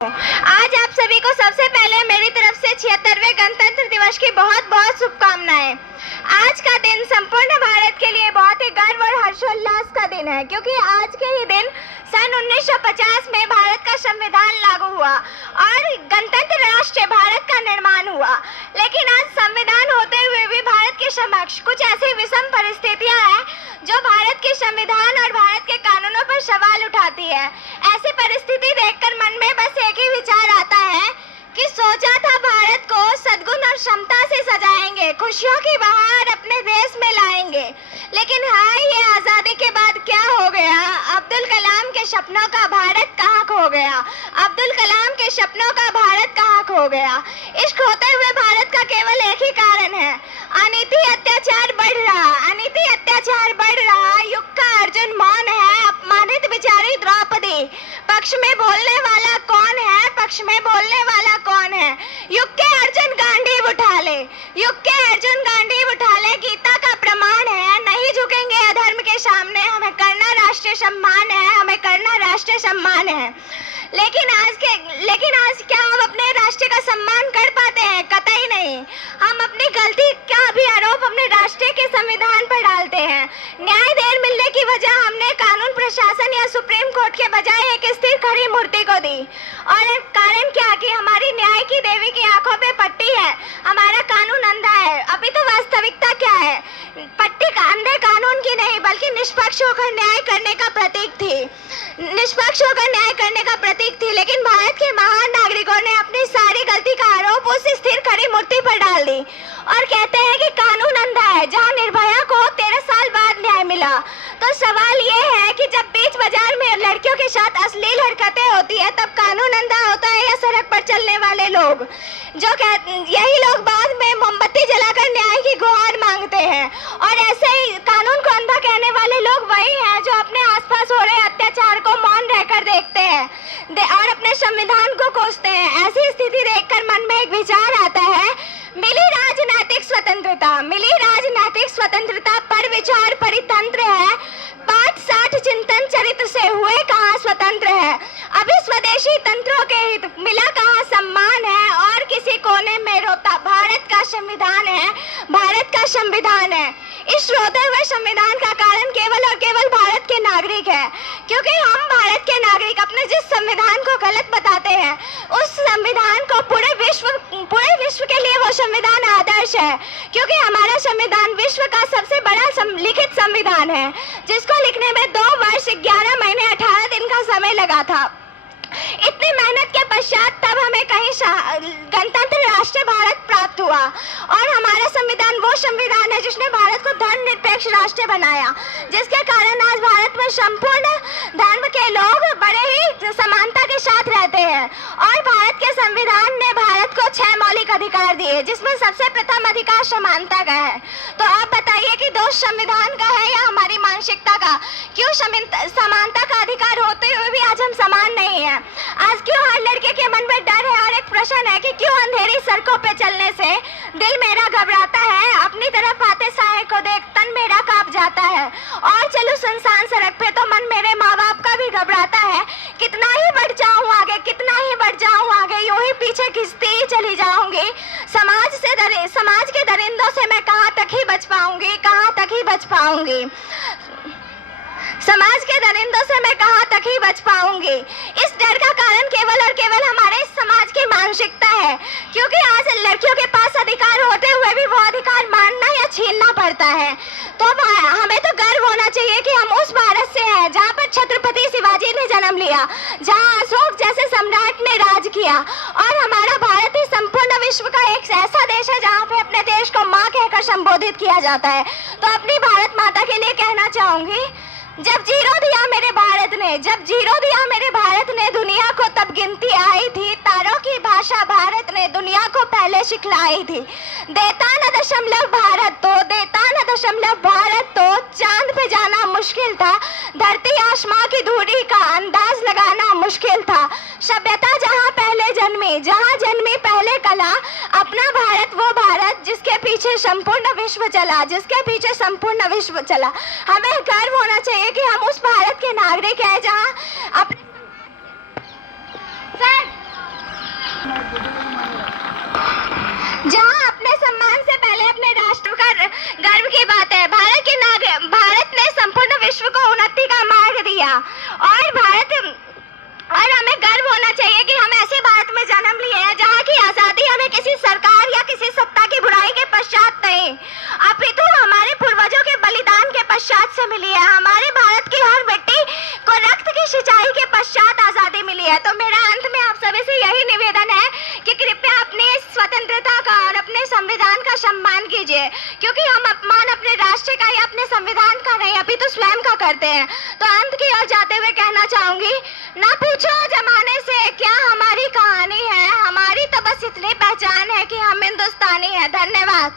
आज आप सभी को सबसे पहले मेरी तरफ से 76वें गणतंत्र दिवस की बहुत बहुत शुभकामनाएं। आज का दिन संपूर्ण भारत के लिए बहुत ही गर्व और हर्षोल्लास का दिन है, क्योंकि आज के ही दिन सन 1950 में भारत का संविधान लागू हुआ और गणतंत्र राष्ट्र भारत का निर्माण हुआ। लेकिन आज संविधान होते हुए भी भारत के समक्ष कुछ ऐसी विषम परिस्थितियां हैं जो भारत के संविधान और भारत के कानूनों पर सवाल उठाती है। ऐसी परिस्थिति देखकर मन में बस एक ही विचार आता है कि सोचा था भारत को सद्गुण और क्षमता से सजाएंगे, खुशियों की बहार अपने देश में लाएंगे, लेकिन हाय ये आजादी के बाद क्या हो गया। अब्दुल कलाम के सपनों का भारत कहाँ खो गया, अब्दुल कलाम के सपनों का भारत कहाँ खो गया। इस खोते हुए भारत का केवल एक ही कारण है, अनीति अत्याचार बढ़ रहा, अनीति अत्याचार बढ़ रहा। युग का अर्जुन मौन है, अपमानित बेचारी द्रौपदी, पक्ष में बोलने वाला कौन है, पक्ष में बोलने वाला कौन है। युग के अर्जुन गांडीव उठा ले, युग के अर्जुन गांडीव उठा ले, गीता का प्रमाण है, नहीं झुकेंगे अधर्म के सामने, हमें करना राष्ट्रीय सम्मान है, हमें करना राष्ट्रीय सम्मान है। लेकिन आज क्या हम अपने राष्ट्र का सम्मान कर पाते हैं? कतई नहीं। हम अपनी गलती का भी आरोप अपने राष्ट्र के संविधान पर डालते हैं। न्याय देर मिलने की वजह हमने कानून प्रशासन या सुप्रीम कोर्ट के बजाय एक स्थिर खड़ी मूर्ति को दी, और कारण क्या कि हमारी न्याय की देवी की आंखों पे पट्टी है, हमारा कानून अंधा है। अभी तो वास्तविकता क्या है, पट्टी का अंधे कानून की नहीं बल्कि निष्पक्ष होकर न्याय करने का प्रतीक थी, निष्पक्ष होकर न्याय करने का प्रतीक थी। लेकिन भारत के महान नागरिकों ने अपनी सारी गलती का आरोप उस स्थिर खड़ी मूर्ति पर डाल दी और कहते हैं कि कानून अंधा है। जहां निर्भया को 13 साल बाद न्याय मिला, तो सवाल ये है कि जब बीच बाजार में लड़कियों के साथ अश्लील हरकतें होती है तब कानून अंधा होता है या सड़क पर चलने वाले लोग, जो यही लोग बाद में मोमबत्ती जलाकर न्याय की गुहार मांगते हैं। और ऐसे ही कानून को अंधा कहने वाले लोग वही हैं जो अपने आसपास हो रहे अत्याचार को मौन रहकर देखते हैं और अपने संविधान को कोसते हैं। ऐसी स्थिति देखकर मन में एक विचार आता है, मिली राजनैतिक स्वतंत्रता, मिली राजनैतिक स्वतंत्रता पर विचार परितंत्र है, पाठ साठ चिंतन चरित्र से हुए कहाँ स्वतंत्र है। अभी स्वदेशी तंत्रों के हित मिला कहाँ सम्मान है, और किसी कोने में रोता भारत का संविधान है, भारत का संविधान है। इस रोते हुए संविधान का कारण केवल और केवल भारत के नागरिक है, क्योंकि हम भारत के नागरिक अपने जिस संविधान को गलत बताते हैं उस संविधान को पूरे विश्व के लिए वो संविधान आदर्श है, क्योंकि हमारा संविधान विश्व का सबसे बड़ा लिखित संविधान है, जिसको लिखने में 2 वर्ष 11 महीने 18 दिन का समय लगा था। इतनी मेहनत के पश्चात तब हमें कहीं गणतंत्र राष्ट्र भारत प्राप्त हुआ, और हमारा संविधान वो संविधान है जिसने भारत को धर्मनिरपेक्ष राष्ट्र बनाया, जिसके कारण आज भारत में संपूर्ण धर्म के लोग बड़े ही समानता के साथ रहते हैं। और भारत के संविधान ने भारत को 6 मौलिक अधिकार दिए, जिसमें सबसे प्रथम अधिकार समानता का है। तो आप बताइए कि दोष संविधान का है या हमारी मानसिकता का? क्यों समानता का अधिकार होते हुए भी आज हम समान नहीं है? आज क्यों हर लड़के के मन में डर है? और एक प्रश्न है कि क्यों अंधेरी सड़कों पे चलने से दिल मेरा घबराता है, अपनी तरफ आते साए को देख तन मेरा कांप जाता है, और चलूं सुनसान सड़क पे तो मन मेरे माँ बाप का भी घबराता है। कितना ही बढ़ जाऊं आगे, कितना ही बढ़ जाऊं आगे, यूं ही पीछे खिंचती ही चली जाऊंगी। समाज के दरिंदों से मैं कहाँ तक ही बच पाऊंगी, कहाँ तक ही बच पाऊंगी, समाज के दरिंदों से मैं कहाँ तक ही बच पाऊंगी। इस डर का कारण केवल और केवल हमारे समाज की मानसिकता है, क्योंकि आज लड़कियों के पास अधिकार होते हुए भी वो अधिकार मानना या छीनना पड़ता है। तो हमें तो गर्व होना चाहिए कि हम उस भारत से हैं जहाँ पर छत्रपति शिवाजी ने जन्म लिया, जहाँ अशोक जैसे सम्राट ने राज किया, और हमारा भारत ही संपूर्ण विश्व का एक ऐसा देश है जहाँ पे अपने देश को माँ कहकर संबोधित किया जाता है। तो अपनी भारत माता के लिए कहना चाहूंगी, जब जीरो दिया मेरे भारत ने, जब जीरो दिया मेरे भारत ने, दुनिया को तब गिनती आई थी, तारों की भाषा भारत ने दुनिया को पहले सिखलाई थी। देता न दशमलव भारत तो, देता न दशमलव भारत तो, चांद पे जाना मुश्किल था, धरती आसमां की दूरी का अंदाज लगाना मुश्किल था। सभ्यता जहाँ पहले जन्मी, जहाँ जन्मी पहले कला, अपना भारत वो भारत जिसके पीछे संपूर्ण विश्व चला, जिसके पीछे संपूर्ण विश्व चला। हमें गर्व होना चाहिए कि हम उस भारत के नागरिक हैं जहाँ अपने जहां अपने सम्मान से पहले अपने राष्ट्र का गर्व की बात है। भारत ने संपूर्ण विश्व को उन्नति का मार्ग दिया और हमें गर्व होना चाहिए कि हम ऐसे भारत में जन्म लिए हैं जहां की आजादी हमें किसी सरकार या किसी सत्ता की बुराई के पश्चात नहीं, अपितु हमारे पूर्वजों के बलिदान के पश्चात से मिली है। हमारे भारत की हर मिट्टी को रक्त की सिंचाई के पश्चात आजादी मिली है। तो मेरा अंत में आप सभी से यही निवेदन है कि कृपया अपनी इस स्वतंत्रता का और अपने संविधान का सम्मान कीजिए, क्योंकि हम अपमान अपने राष्ट्र का या अपने संविधान का नहीं अपितु स्वयं का करते हैं। तो अंत की ओर जाते हुए कहना चाहूंगी, ना पूछो जमाने से क्या हमारी कहानी है, हमारी तो बस इतनी पहचान है कि हम हिंदुस्तानी हैं। धन्यवाद।